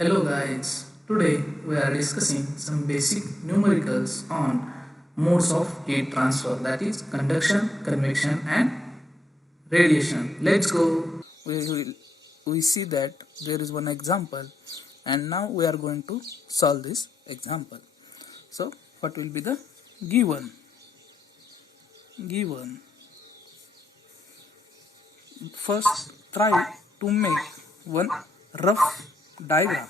Hello guys, today we are discussing some basic numericals on modes of heat transfer, that is conduction, convection and radiation. Let's go. We see that there is one example, and now we are going to solve this example. So what will be the given? First try to make one rough diagram.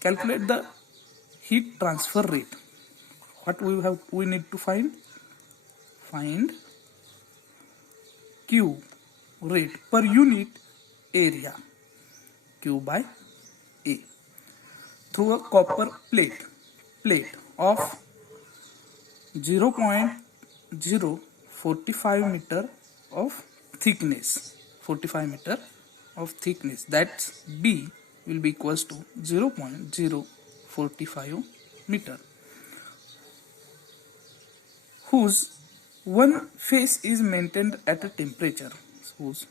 Calculate the heat transfer rate. What we need to find Q rate per unit area, Q by A, through a copper plate of 0.045 meter of thickness. 45 meter of thickness, that's B will be equals to 0.045 meter, whose one phase is maintained at a temperature. Suppose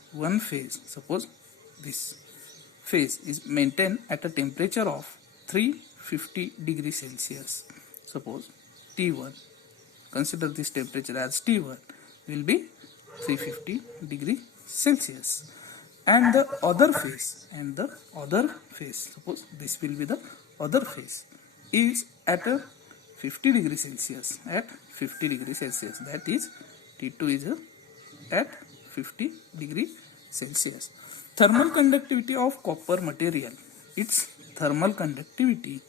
this phase is maintained at a temperature of 350 degrees Celsius. Suppose T1, consider this temperature as T1 will be 350 degrees Celsius, and the other phase, suppose this will be the other phase, is at a 50 degrees Celsius, that is T2 is at 50 degrees Celsius. Thermal conductivity of copper material, its thermal conductivity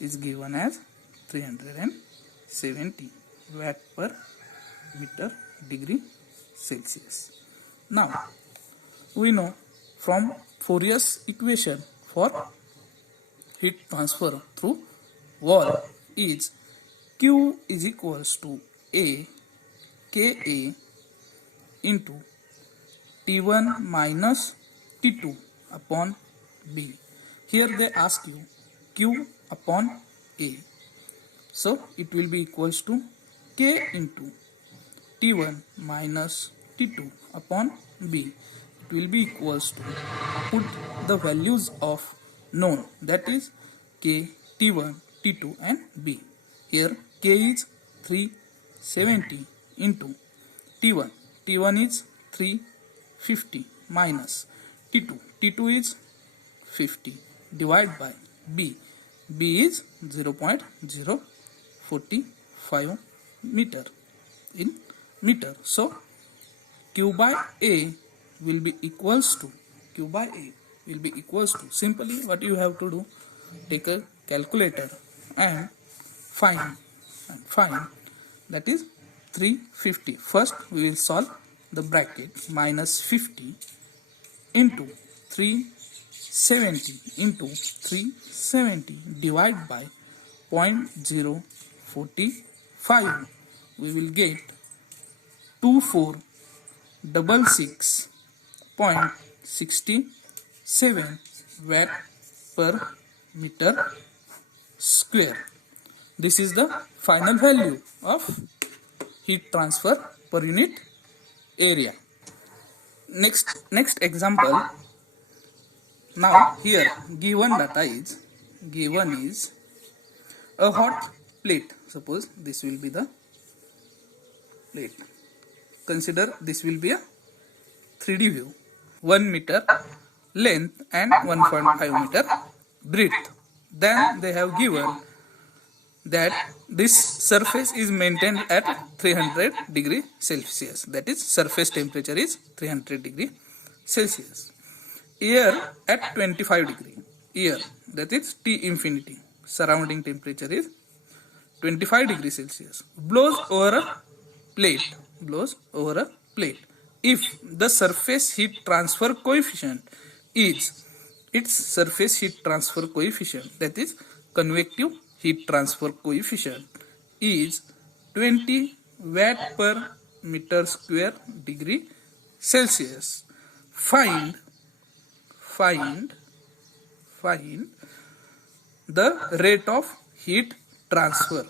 is given as 370 watt per meter degree Celsius. Now we know from Fourier's equation for heat transfer through wall is Q is equals to A Ka into T1 minus T2 upon B. Here they ask you Q upon A. So it will be equals to K into T1 minus T2 upon B. It will be equals to, put the values of known, that is K, T1, T2 and B. Here K is 370 into T1. T1 is 350 minus T2. T2 is 50 divided by B. B is 0.045 meter in meter. So Q by A will be equals to simply what you have to do, take a calculator and find that is 350. First we will solve the bracket, minus 50 into 370 into 370 divided by 0.045. we will get 2466.67 watt per meter square. This is the final value of heat transfer per unit area. Next example. Now here given is a hot plate. Suppose this will be the plate. Consider this will be a 3D view. 1 meter length and 1.5 meter breadth. Then they have given that this surface is maintained at 300 degree Celsius, that is surface temperature is 300 degree Celsius. Air at 25 degree, air, that is T infinity, surrounding temperature is 25 degree Celsius, blows over a plate. If the surface heat transfer coefficient is that is convective heat transfer coefficient is 20 watt per meter square degree Celsius. Find the rate of heat transfer.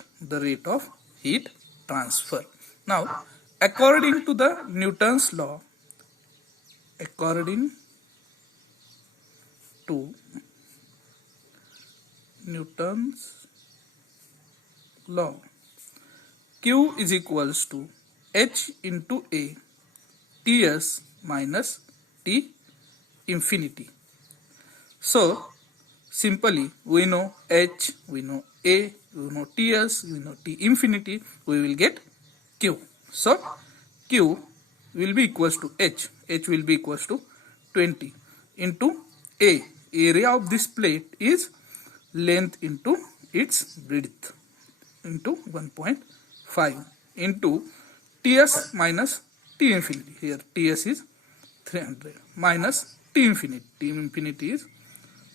Now, according to the Newton's law, according 2 Newton's law. Q is equals to H into A, Ts minus T infinity. So simply we know H, we know A, we know Ts, we know T infinity, we will get Q. So Q will be equals to H will be equals to 20 into A. Area of this plate is length into its breadth into 1.5 into Ts minus T infinity. Here Ts is 300 minus T infinity. T infinity is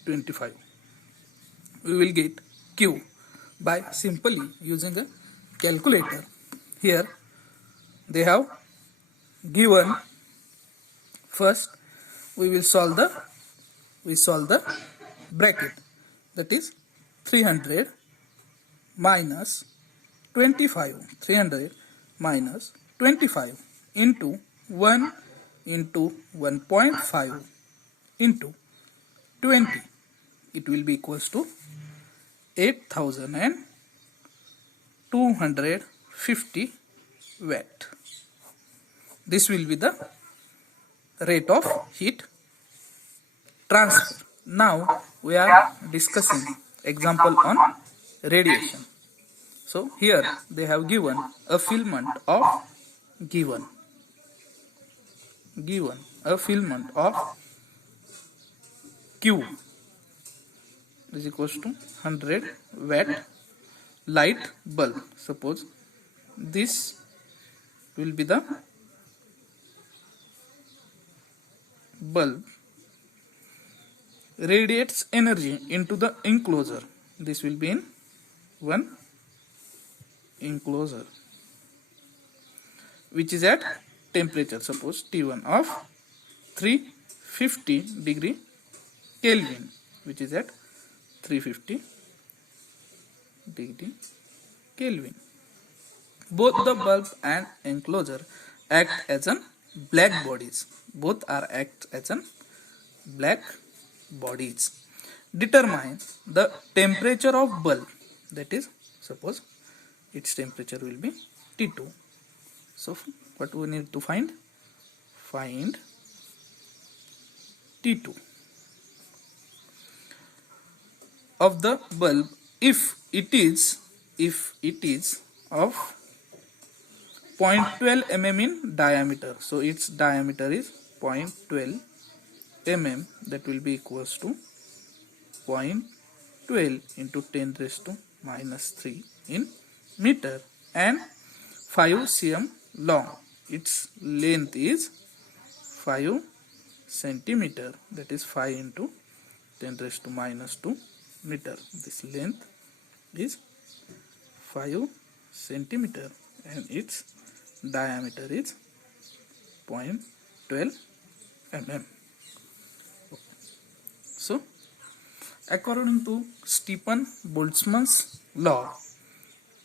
25. We will get Q by simply using a calculator. Here they have given, first we solve the bracket, that is 300 minus 25 into 1 into 1.5 into 20. It will be equals to 8250 watt. This will be the rate of heat transfer. Now we are discussing example on radiation. So here they have given a filament of Q is equals to 100 watt light bulb. Suppose this will be the bulb radiates energy into the enclosure. This will be in one enclosure which is at temperature, suppose T1 of 350 degree Kelvin, which is at 350 degree Kelvin. Both the bulb and enclosure act as an black bodies. Both are act as an black bodies. Determine the temperature of bulb, that is, suppose its temperature will be T2. So what we need to find? Find T2 of the bulb if it is of 0.12 mm in diameter. So its diameter is 0.12 mm. That will be equals to 0.12 into 10 raised to minus 3 in meter and 5 cm long. Its length is 5 centimeter. That is 5 into 10 raised to minus 2 meter. This length is 5 centimeter and its diameter is 0.12 mm. So according to Stephen Boltzmann's law,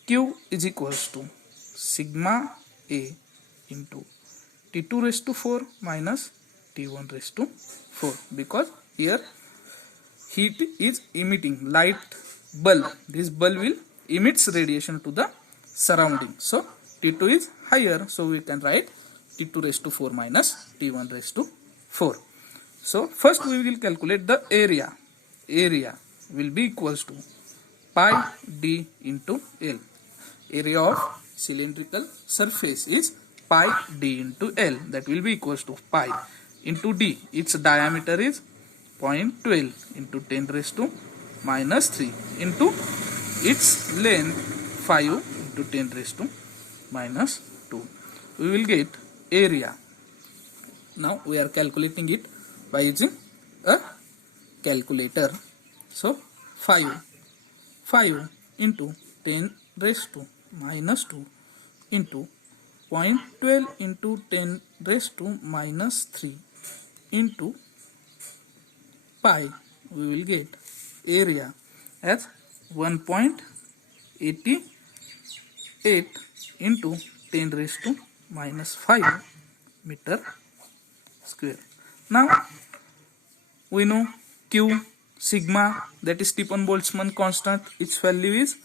Q is equals to sigma A into T2 raised to 4 minus T1 raised to 4, because here heat is emitting light bulb. This bulb will emits radiation to the surrounding. So T2 is higher, so we can write T2 raised to 4 minus T1 raised to 4. So first we will calculate the area. Area will be equals to pi d into L. Area of cylindrical surface is pi d into L. That will be equals to pi into d. Its diameter is 0.12 into 10 raised to minus 3 into its length 5 into 10 raised to minus 2. We will get area. Now we are calculating it by using a calculator. So 5 into 10 raised to minus 2 into 0.12 into 10 raised to minus 3 into pi, we will get area as 1.88 into 10 raised to minus 5 meter square. Now we know Q, sigma, that is Stephen Boltzmann constant, its value is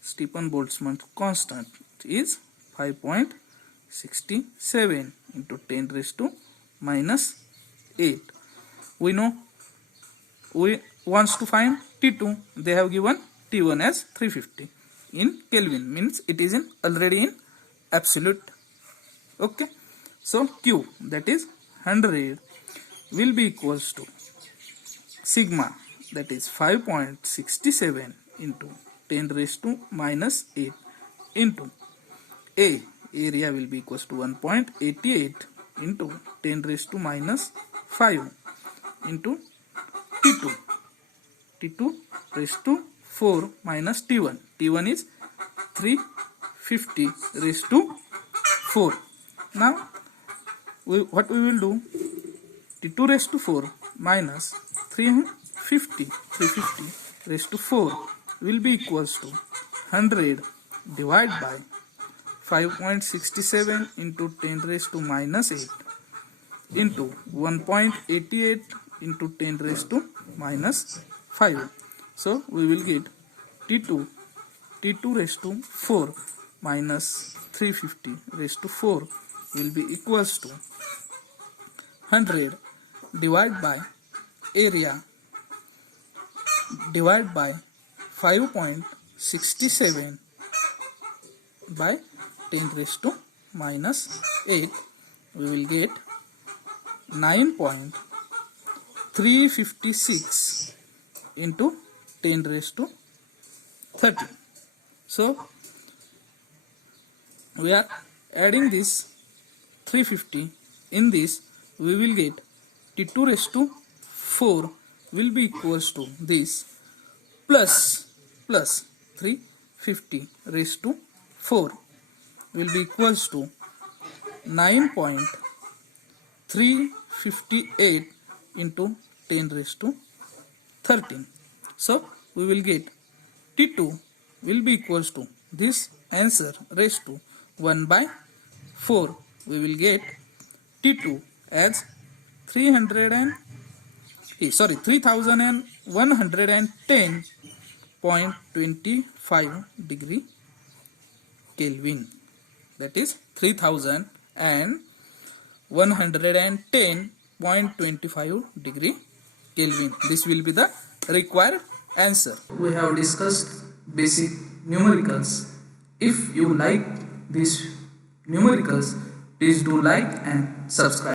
Stephen Boltzmann constant is 5.67 into 10 raised to minus 8. We know we wants to find T2. They have given T1 as 350 in Kelvin, means it is in already in absolute. Okay, so Q, that is 100, will be equals to sigma, that is 5.67 into 10 raised to minus 8 into A, area will be equals to 1.88 into 10 raised to minus 5 into T2, T2 raised to 4 minus T1, T1 is 350 raised to 4. Now what we will do, T2 raised to 4 minus 350 raised to 4 will be equals to 100 divided by 5.67 into 10 raised to minus 8 into 1.88 into 10 raised to minus 5. So we will get T2 raised to 4 minus 350 raised to 4 will be equals to 100 divided by area divided by 5.67 by 10 raised to minus 8. We will get 9.356 into 10 raised to 30. So we are adding this 350 in this, we will get T2 raised to 4 will be equals to this plus 350 raised to 4 will be equals to 9.358 into 10 raised to 13. So we will get T2 will be equals to this answer raised to 1 by 4. We will get T2 as 3110.25 degree Kelvin. That is 3110.25 degree Kelvin. This will be the required answer. We have discussed basic numericals. If you like these numericals, please do like and subscribe.